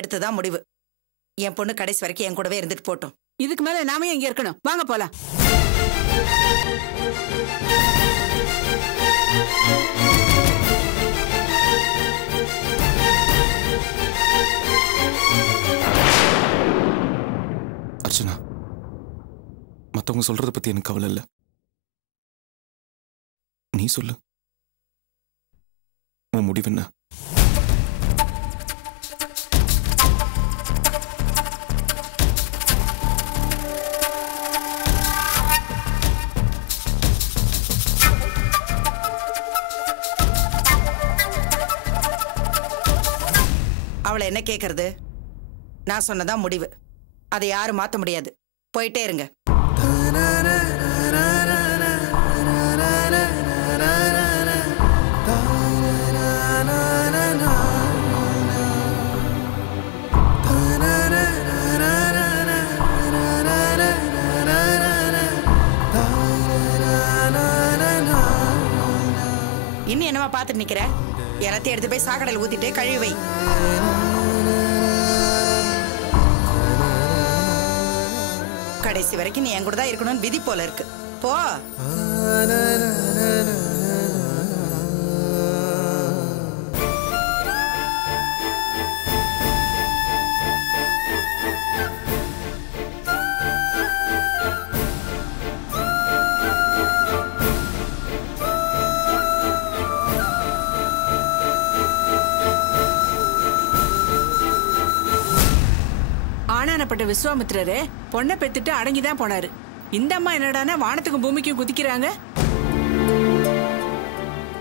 எடுத்துதான் முடிவு. என் பொண்ணு கடைசி வரைக்கும் என் கூடவே இருந்துட்டு போட்டும். இதுக்கு மேல நாமே இங்க இருக்கணும். வாங்க போலாம். அர்ச்சனா, மத்தவங்க சொல்றத பத்தி எனக்கு கவலை இல்ல. நீ சொல்லு, உன் முடிவு என்ன? அவளை என்ன கேட்கறது? நான் சொன்னதான் முடிவு. அதை யாரும் மாத்த முடியாது. போயிட்டே இருங்க. இன்னும் என்னவா பார்த்துட்டு நிக்கிற? எல்லாத்தையும் எடுத்து போய் சாக்கடையில் ஊத்திட்டு கழுவி வை. கடைசி வரைக்கும் நீ என் கூட தான் இருக்கணும்னு விதி போல இருக்கு. போ. ஆனானப்பட்ட விஸ்வாமித்திரரே பொண்ணை பெத்துட்டு அடங்கிதான் போனாரு. இந்த அம்மா என்னடானா வானத்துக்கும் பூமிக்கும் குதிக்கிறாங்க.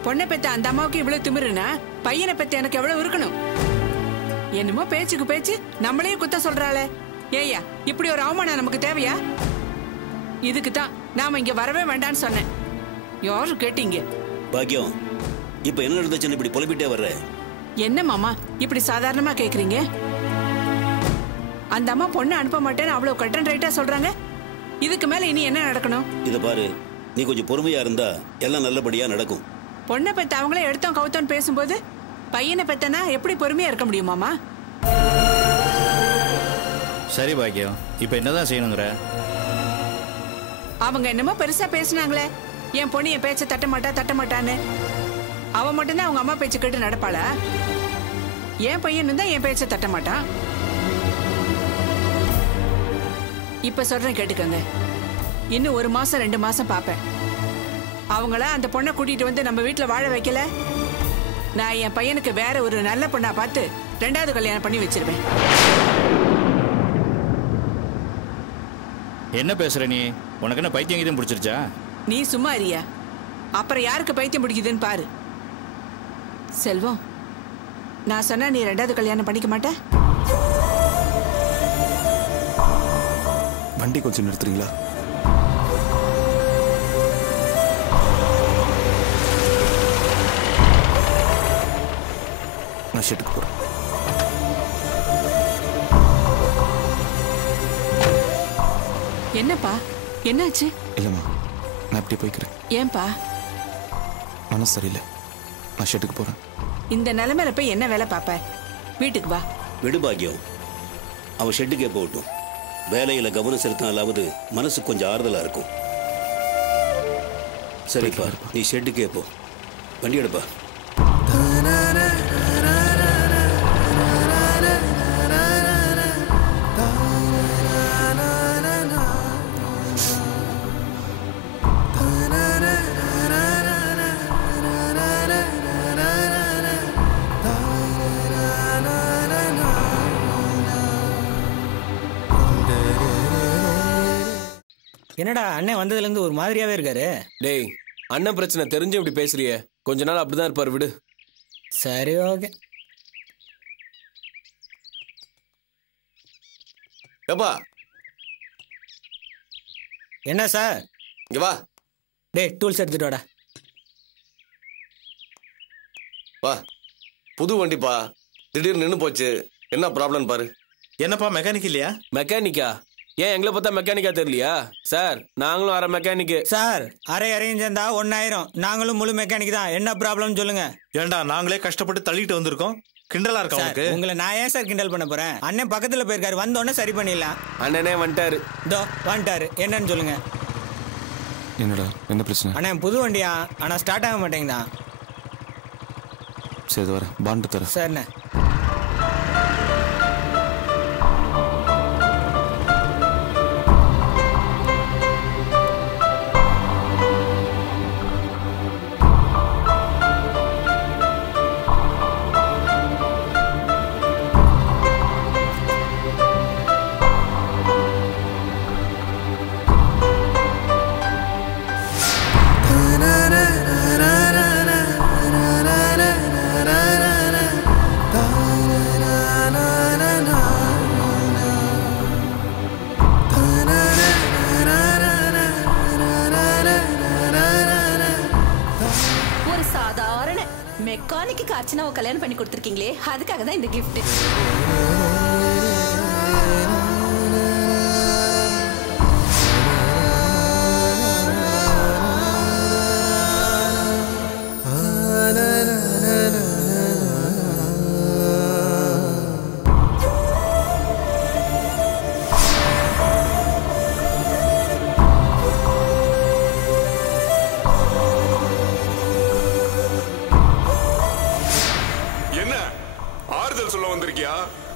பொண்ணை பெத்த அந்த அம்மாவுக்கு இவ்வளவு திமிருனா பையனை பெத்த எனக்கு எவ்வளவு இருக்கணும்? என்னமோ பேச்சுக்கு பேச்சு நம்மளையும் குத்த சொல்றாளே. ஏய்யா, இப்படி ஒரு அவமானம் நமக்கு தேவையா? இதுக்கு தான் நாம இங்க வரவே வேண்டான்னு சொன்னேன். யாரு கேட்டீங்க? பாக்கியம், இப்ப என்ன நடந்துச்சுன்னு இப்படி புலம்பிட்டே வர்ற? என்ன மாமா இப்படி சாதாரணமா கேக்குறீங்க? அந்த அம்மா பொண்ணு அனுப்ப மாட்டேன்னு அவ்வளவு கட் அண்ட் ரைட்டா சொல்றாங்க. இதுக்கு மேல இனி என்ன நடக்கணும்? இத பாரு, நீ கொஞ்சம் பொறுமையா இருந்தா எல்லாம் நல்லபடியா நடக்கும். பொண்ணை பெத்த அவங்களே எடுத்தோம் கவுத்தோன்னு பேசும்போது பையனை பெத்தனா எப்படி பொறுமையா இருக்க முடியுமாமா? சரி பாக்கியம், இப்ப என்னதான் செய்யணுங்கிற? அவங்க என்னமோ பெருசா பேசினாங்களே, என் பொண்ணு என் பேச்ச தட்ட மாட்டான்னு. அவ மட்டும்தான் அவங்க அம்மா பேச்சு கேட்டு நடப்பாளா? என் பையன் தான் என் பேச்ச தட்ட மாட்டான். இப்ப சொல்றேன் கேட்டுக்கங்க. இன்னும் 1 மாசம் 2 மாசம் பாப்பேன். அவங்கள அந்த பொண்ணை கூட்டிட்டு வந்து நம்ம வீட்டுல வாழ வைக்கல, நான் என் பையனுக்கு வேற ஒரு நல்ல பொண்ணா பார்த்து 2வது கல்யாணம் பண்ணி வச்சிருவேன். என்ன பேசுற நீ? உனக்கு என்ன பைத்தியம் கீதம் பிடிச்சிருச்சா? நீ சும்மா இருயா, அப்புறம் யாருக்கு பைத்தியம் பிடிக்குதுன்னு பாரு. செல்வம், நான் சொன்னா நீ 2வது கல்யாணம் பண்ணிக்க மாட்ட? வண்டி கொஞ்சம் நிறுத்துறீங்களா? நான் ஷெட்டுக்கு போறேன். என்னப்பா, என்னாச்சு? இல்லம்மா, நான் இப்படி போய்க்கிறேன். ஏன்பா? மனசு சரியில்லை, நான் ஷெட்டுக்கு போறேன். இந்த நிலைமையில போய் என்ன வேலை பாப்ப? வீட்டுக்கு வா. விடு பாக்கியம், அவ ஷெட்டுக்கே போகட்டும். வேலையில கவனம் செலுத்தினாலாவது மனசு கொஞ்சம் ஆறுதலா இருக்கும். சரிப்பா, நீ ஷெட்டுக்கே போ. வண்டி எடுப்பா. என்னடா அண்ணன் வந்ததுல இருந்து ஒரு மாதிரியாவே இருக்காரு? டேய், அண்ணன் பிரச்சனை தெரிஞ்சு இப்படி பேசுறியே, கொஞ்ச நாள் அப்படிதான் இருப்பாரு, விடு. சரி, ஓகே. ஏப்பா, என்ன சார்? இங்க வா. டேய், டூல்ஸ் எடுத்துட்டு வாடா. வா. புது வண்டிப்பா, திடீர்னு நின்று போச்சு. என்ன ப்ராப்ளம் பாரு. என்னப்பா, மெக்கானிக் இல்லையா? மெக்கானிக்கா? ஏன் எங்களை பார்த்தா மெக்கானிக்கா தெரியலையா? சார், நாங்களும் அரை மெக்கானிக்கு. சார், அரையும் சேர்ந்தா 1000. நாங்களும் முழு மெக்கானிக் தான். என்ன ப்ராப்ளம் சொல்லுங்க. ஏண்டா, நாங்களே கஷ்டப்பட்டு தள்ளிட்டு வந்திருக்கோம். கிண்டலா இருக்கா சார் உனக்கு? உங்களை நான் ஏன் சார் கிண்டல் பண்ண போறேன்? அண்ணன் பக்கத்துல போயிருக்காரு, வந்தோடனே சரி பண்ணிடலாம். அண்ணனே வந்துட்டாரு. இதோ வந்துட்டாரு, என்னன்னு சொல்லுங்க. என்னடா என்ன பிரச்சனை? அண்ணன் புது வண்டியா, ஆனா ஸ்டார்ட் ஆக மாட்டேங்குதான். சரி வரேன், பாண்டு தரேன். சரிண்ணே. மெக்கானிக்கு அர்ச்சனாவை கல்யாணம் பண்ணி கொடுத்துருக்கீங்களே, அதுக்காக தான் இந்த கிஃப்ட்.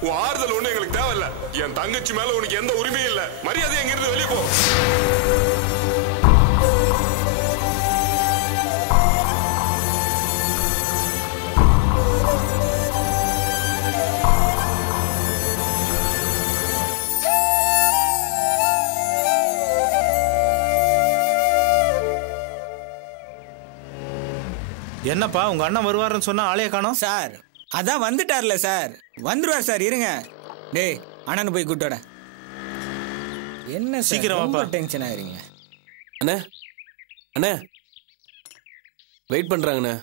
உன் ஆறுதல் ஒண்ணு எங்களுக்கு தேவையில்ல. என் தங்கச்சி மேல உனக்கு எந்த உரிமையும் இல்ல. மரியாதை எங்கிருந்து வெளியே போ. என்னப்பா உங்க அண்ணன் வருவாருன்னு சொன்னா ஆளைய காணோம்? சார் அதான் வந்துட்டார்ல சார், வந்துருவார் சார், இருங்க. டேய் அண்ணனு போய் கூட்டோட. என்ன சீக்கிரம் டென்ஷன் ஆயிருங்க. அண்ணே அண்ணே வெயிட் பண்றாங்கண்ணே.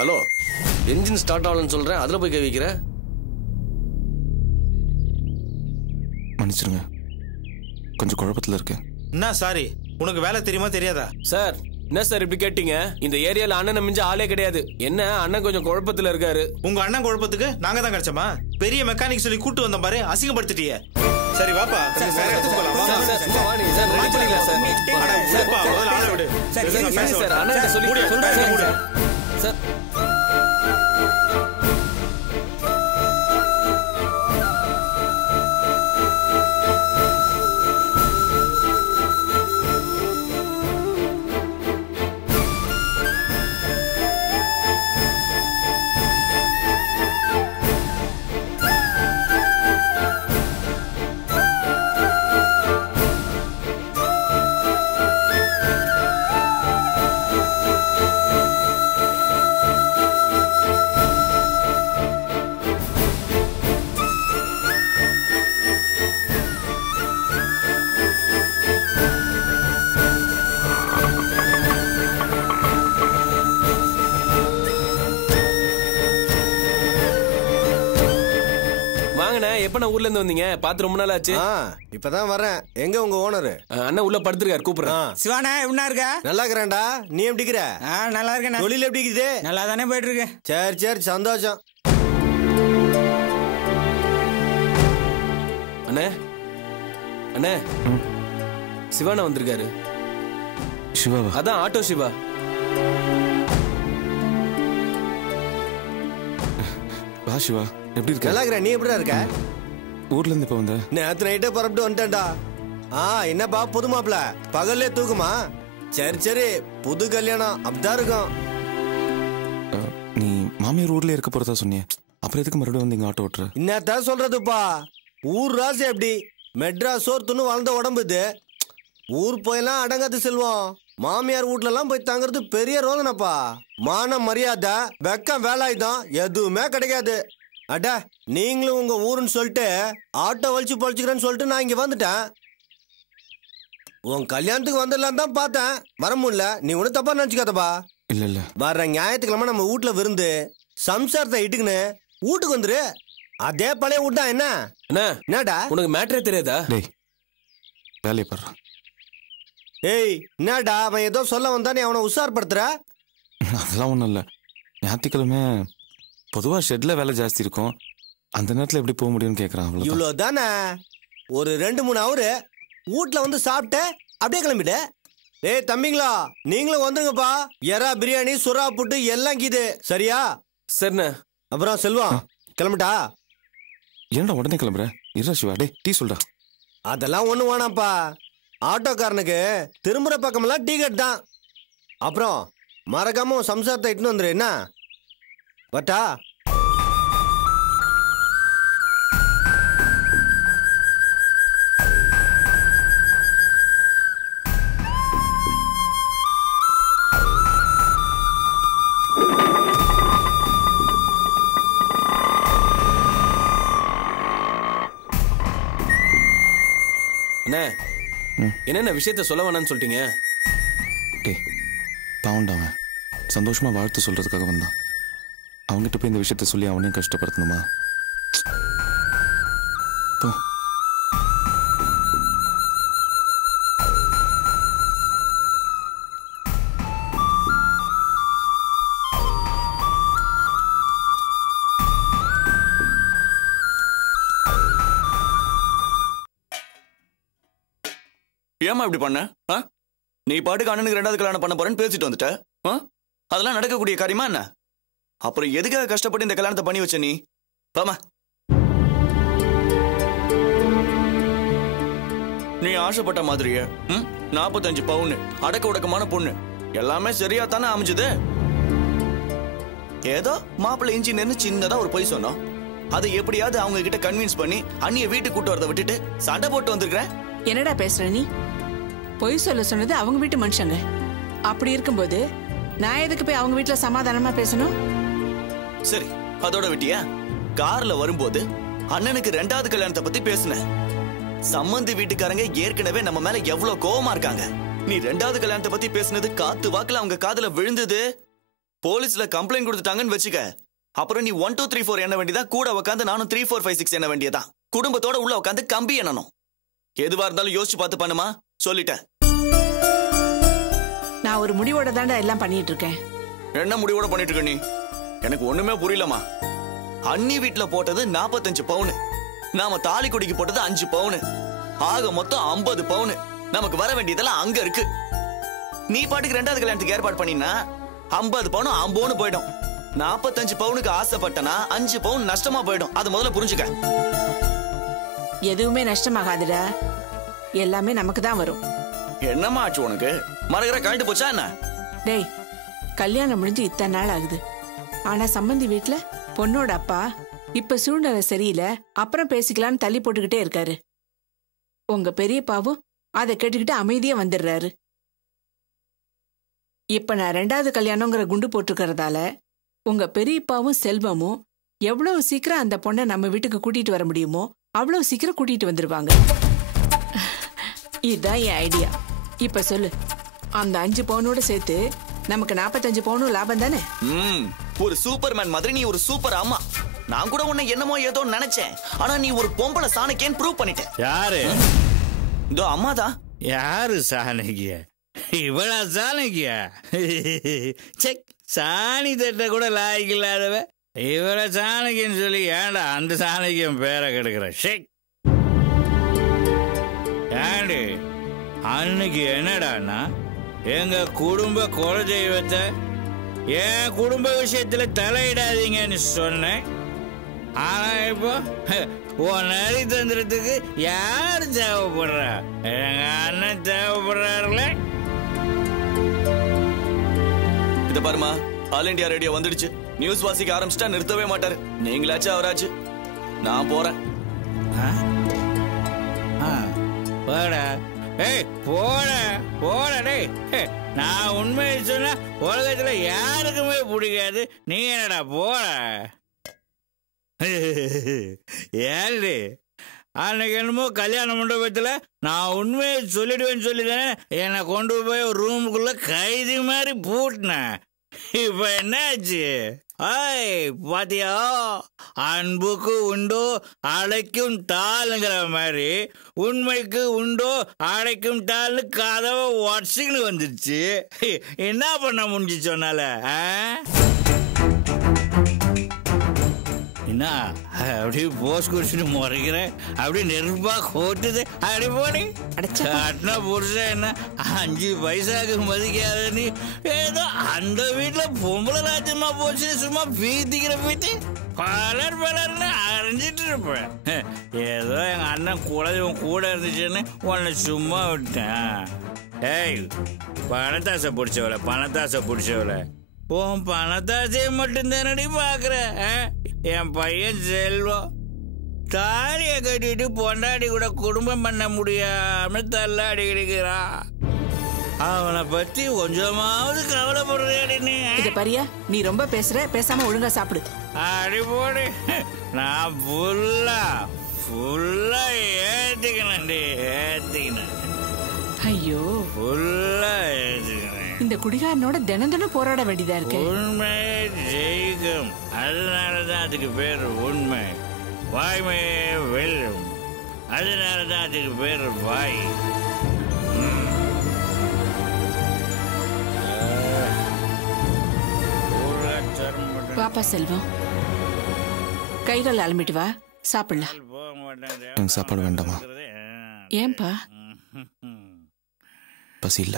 ஹலோ, என்ஜின் ஸ்டார்ட் ஆகலன்னு சொல்றேன், அதுல போய் கை வைக்கிற. மன்னிச்சிருங்க, கொஞ்சம் குழப்பத்தில் இருக்கேன். என்ன சாரி, உனக்கு வேலை தெரியுமா தெரியாதா? சார் என்ன சார் இப்படி கேட்டீங்க? இந்த ஏரியால அண்ணனை மிஞ்ச ஆளே கிடையாது. என்ன அண்ணன் கொஞ்சம் குழப்பத்துல இருக்காரு. உங்க அண்ணன் குழப்பத்துக்கு நாங்க தான் கிடைச்சோமா? பெரிய மெக்கானிக் சொல்லி கூட்டு வந்த பாரு, அசிங்கப்படுத்திட்டியே. சரி வாப்பா, வேற இடத்துக்கு போலாம். வா சார், ரெடி பண்ணிக்கலாம் சார். வாப்பா, முதல்ல ஆளை விடு. சார் அண்ணன் சொல்லி சொல்றேன் சார். எப்ப ஊர்ல இருந்து வந்தீங்க? பாத்து ரொம்ப நாள் ஆச்சு. இப்பதான் வரேன். எங்க உங்க ஓனர்? அண்ணா உள்ள படுத்துருக்காரு, கூப்பிடுறேன். சிவானா எப்படின்னா இருக்க? நல்லா இருக்கிறேன்டா. நீ எப்படி இருக்கிற? நல்லா இருக்கேன். தொழில் எப்படி இருக்குது? நல்லா தானே போயிட்டு இருக்கு. சரி சரி, சந்தோஷம். அண்ணே அண்ணே சிவானா வந்திருக்காரு. சிவாவா? அதான் ஆட்டோ சிவா. வா சிவா, எப்படி இருக்க? நல்லா இருக்கிற. நீ எப்படிடா இருக்க? ஊர்ல இருந்து இப்ப வந்த? நேத்து நைட்டே புறப்பட்டு வந்துட்டேன்டா. என்னப்பா புது மாப்பிள்ள, பகல்லே தூக்குமா? சரி சரி, புது கல்யாணம் அப்படிதான் இருக்கும். நீ மாமியார் ஊர்ல இருக்க போறதா சொன்னியே, அப்புறம் எதுக்கு மறுபடியும் வந்து இங்க ஆட்டோ ஓட்டுற? என்னத்தான் சொல்றதுப்பா, ஊர் ராசி எப்படி? மெட்ராஸ் சோர்த்துன்னு வளர்ந்த உடம்பு இது. ஊர் போயெல்லாம் அடங்காது செல்வம். மாமியார் வீட்ல எல்லாம் போய் தங்குறது பெரிய ரோதனைப்பா. மான மரியாதை, வெக்கம், வேலாயுதம் எதுவுமே கிடைக்காது. அட, நீங்களும் உங்க ஊருன்னு சொல்லிட்டு ஆட்டோ வலிச்சு பொழிச்சுக்கிறேன்னு சொல்லிட்டு நான் இங்க வந்துட்டேன். உன் கல்யாணத்துக்கு வந்துடலாம் தான் பார்த்தேன், வர முடியல. நீ ஒன்றும் தப்பா நினச்சிக்காதப்பா. இல்ல இல்ல, வர்ற ஞாயிற்றுக்கிழமை நம்ம வீட்டுல விருந்து, சம்சாரத்தை இட்டுக்குன்னு வீட்டுக்கு வந்துரு. அதே பழைய வீட்டு தான். என்னடா உனக்கு மேட்டரே தெரியாதா? டேய் வேலையை பாடுறான். ஏய் என்னடா அவன் ஏதோ சொல்ல வந்தா நீ அவனை உஷார்படுத்துற? அதெல்லாம் ஒன்றும் இல்லை. ஞாயிற்றுக்கிழமை பொதுவாக ஷெட்டில் வேலை ஜாஸ்தி இருக்கும். அந்த நேரத்தில் எப்படி போக முடியும்னு கேட்குறான். அவ்வளோ இவ்வளோ தானே. ஒரு 2-3 ஹவர் வீட்டில் வந்து சாப்பிட்டு அப்படியே கிளம்பிட்டு. ஏய் தம்பிங்களா, நீங்களும் வந்துருங்கப்பா. எறா பிரியாணி, சுறா புட்டு எல்லாம் கீது. சரியா? சரிண்ணே. அப்புறம் செல்வா கிளம்பிட்டா? ஏன்டா உடனே கிளம்புற? இருடா சிவா, டே டீ சொல்றா. அதெல்லாம் ஒண்ணு வேணாம்ப்பா. ஆட்டோக்காரனுக்கு திரும்புற பக்கமெல்லாம் டிக்கெட் தான். அப்புறம் மறக்காம சம்சாரத்தை இட்டுன்னு வந்துரு. என்ன பட்டா? என்னென்ன விஷயத்த சொல்ல வேணாம்னு சொல்லிட்டீங்க? டேய் பாவண்டா, அவன் சந்தோஷமா வாழ்த்து சொல்றதுக்காக வந்தான். அவங்ககிட்ட போய் இந்த விஷயத்த சொல்லி அவனையும் கஷ்டப்படுத்தணுமா? போ. ஏமா இப்படி பண்ண? நீ பாட்டுக்கு அண்ணனுக்கு 2வது கல்யாணம் பண்ண போறேன்னு பேசிட்டு வந்துட்ட. அதெல்லாம் நடக்கக்கூடிய காரியமா என்ன? அப்புறம் எதுக்காக கஷ்டப்பட்டு இந்த கல்யாணத்தை பண்ணி வச்ச நீ? பாமா, நீ ஆசைப்பட்ட மாதிரியே 45 பவுன் அடக்க உடக்கமான பொண்ணு எல்லாமே சரியா தானே அமைஞ்சது. ஏதோ மாப்பிள்ளை இன்ஜினியர்னு சின்னதா ஒரு பொய் சொன்னோம். அதை எப்படியாவது அவங்க கிட்ட கன்வின்ஸ் பண்ணி அண்ணிய வீட்டுக்கு கூட்டு வரதை விட்டுட்டு சண்டை போட்டு வந்திருக்கிறேன். என்னடா பேசுற நீ? பொய் சொல்ல சொன்னது அவங்க வீட்டு மனுஷங்க. அப்படி இருக்கும்போது நான் எதுக்கு போய் அவங்க வீட்டுல சமாதானமா பேசணும்? சரி, அதோட விட்டியா? கார்ல வரும்போது அண்ணனுக்கு 2வது கல்யாணத்தை பத்தி பேசின. சம்மந்தி வீட்டுக்காரங்க ஏற்கனவே நம்ம மேல எவ்வளவு கோவமா இருக்காங்க. நீ 2வது கல்யாணத்தை பத்தி பேசினது காத்து வாக்குல அவங்க காதுல விழுந்தது. போலீஸ்ல கம்ப்ளைண்ட் கொடுத்துட்டாங்கன்னு வச்சுக்க. அப்புறம் நீ 1 2 3 4 எண்ண வேண்டியதா, கூட உட்காந்து நானும் 3 4 5 6 எண்ண வேண்டியதான். குடும்பத்தோட உள்ள உட்காந்து கம்பி எண்ணணும். எதுவா இருந்தாலும் யோசிச்சு பார்த்து பண்ணுமா? சொல்லிட்டேன். நான் ஒரு முடிவோட தாண்டா எல்லாம் பண்ணிட்டு இருக்கேன். என்ன முடிவோட பண்ணிட்டு இருக்க நீ? எனக்கு ஒண்ணுமே புரியலமா. அண்ணி வீட்டுல போட்டது 45 பவுன், நாம தாலி கொடிக்கு போட்டது 5 பவுன், ஆக மொத்தம் 50 பவுன். நமக்கு வர வேண்டியதெல்லாம் அங்க இருக்கு. நீ பாட்டுக்கு 2வது கல்யாணத்துக்கு ஏற்பாடு பண்ணினா 50 பவுன் அம்போன்னு போயிடும். 45 பவுனுக்கு ஆசைப்பட்டனா 5 பவுன் நஷ்டமா போயிடும். அதை முதல்ல புரிஞ்சுக்க. எதுவுமே நஷ்டமாகாதுடா, எல்லாமே நமக்கு தான் வரும். என்னமா ஆச்சு உனக்கு? மரகர கழட்டு போச்சா என்ன? டேய், கல்யாணம் முடிஞ்சு இத்தனை நாள் ஆகுது. ஆனா சம்பந்தி வீட்டுல பொண்ணோட அப்பா இப்ப சூழ்நிலை சரியில்லை, அப்புறம் பேசிக்கலான்னு தள்ளி போட்டுக்கிட்டே இருக்காரு. உங்க பெரியப்பாவும் அதை கேட்டுக்கிட்டு அமைதியா வந்துடுறாரு. இப்ப நான் 2வது கல்யாணங்கிற குண்டு போட்டுக்கிறதால உங்க பெரியப்பாவும் செல்வமும் எவ்வளவு சீக்கிரம் அந்த பொண்ணை நம்ம வீட்டுக்கு கூட்டிட்டு வர முடியுமோ அவ்வளவு சீக்கிரம் கூட்டிட்டு வந்துருவாங்க. இதுதான் என் ஐடியா. இப்ப சொல்லு, அந்த 5 பவுனோட சேர்த்து நமக்கு 45 பவுனும் லாபம் தானே? ஒரு சூப்பர்மேன் மாதிரி நீ ஒரு சூப்பர் அம்மா. நான் கூட உன்னை என்னமோ ஏதோ நினைச்சேன். ஆனா நீ ஒரு பொம்பளை சாணக்கியன்னு ப்ரூவ் பண்ணிட்ட. யாரு? இதோ அம்மாதான். யாரு சாணக்கிய? இவளா சாணக்கிய? செக், சாணி தட்ட கூட லாய்க்கு இல்லாதவ இவள சாணக்கியன்னு சொல்லி ஏன்டா அந்த சாணக்கியம் பேரை கெடுக்கிற? ஷேக், ஏண்டி அன்னைக்கு என்னடான்னா எங்க குடும்ப குலதெய்வத்தை என் குடும்ப விஷயத்துல தலையிடாதீங்கன்னு சொன்னேன். ஆனா இப்போ உன் நரி தந்திரத்துக்கு யாரு தேவைப்படுறா? எங்க அண்ணன் தேவைப்படுறாருல. இத பாருமா, ஆல் இண்டியா ரேடியோ வந்துடுச்சு. நியூஸ் வாசிக்க ஆரம்பிச்சிட்டா நிறுத்தவே மாட்டாரு. நீங்களாச்சும் அவராச்சு. நான் போறேன். போடா, ஏய் போடா போடா. டேய், நான் உண்மையை சொன்னா உலகத்துல யாருக்குமே பிடிக்காது. நீ என்னடா போட? ஏழு அன்னைக்கு என்னமோ கல்யாண மண்டபத்தில் நான் உண்மையை சொல்லிடுவேன்னு சொல்லிதானே என்னை கொண்டு போய் ஒரு ரூமுக்குள்ள கைதி மாதிரி பூட்டினேன். இப்ப என்னாச்சு? பாத்தியா, அன்புக்கு உண்டோ அடைக்கும் தாளுங்கிற மாதிரி உண்மைக்கு உண்டோ அடைக்கும் தாள்னு கதவை உடச்சிக்கின்னு வந்துருச்சு. என்ன பண்ண முடிஞ்சு சொன்னால? என்ன அப்படியே போஸ் குடிச்சுட்டு முறைக்கிறேன், அப்படியே நெருப்பா கோட்டுது. அப்படி போடி கட்டின புருஷன் என்ன 5 பைசாவுக்கு மதிக்காத நீ ஏதோ அந்த வீட்டுல பொம்பளை ராஜ்யமா போச்சு சும்மா பீத்திக்கிற பீத்தி பலர்னு அரைஞ்சிட்டு இருப்பேன். ஏதோ எங்க அண்ணன் குலதெய்வம் கூட இருந்துச்சுன்னு உன்னை சும்மா விட்டேன். ஏய், பணத்தாசை பிடிச்சவளை உன் பணத்தாசையை மட்டும்தானடி பாக்குற. என் பையன் செல்வம் தாலிய கட்டிட்டு பொண்டாடி கூட குடும்பம் பண்ண முடியாம தள்ளாடி இருக்கிறான். அவனை பத்தி கொஞ்சமாவது கவலைப்படுறேன்னு. இத பாரியா, நீ ரொம்ப பேசுற, பேசாம ஒழுங்கா சாப்பிடு. அடி போடு, நான் ஃபுல்லா ஏத்திக்கணும். ஐயோ, ஃபுல்லா ஏத்திக்கணும். இந்த குடிகாரனோட தினம் போராட வேண்டியதா இருக்கு. உண்மை ஜெயிக்கும், அதனாலதான் அதுக்கு பேர் உண்மை. வாய்மை வெல்லும், அதனாலதான் அதுக்கு பேர் வாய். பாப்பா செல்வம், கைகள் அலம்பிட்டு வா, சாப்பிடலாம். எனக்கு சாப்பாடு வேண்டாமா? ஏன்பா? பசி இல்ல.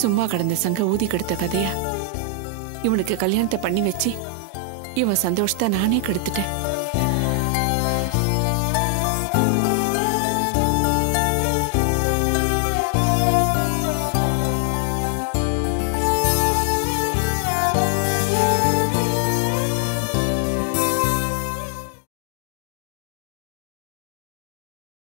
சும்மா கடந்த சங்க ஊதி கெடுத்த கதையா? இவனுக்கு கல்யாணத்தை பண்ணி வச்சு இவன் சந்தோஷத்தை நானே கெடுத்துட்டேன்.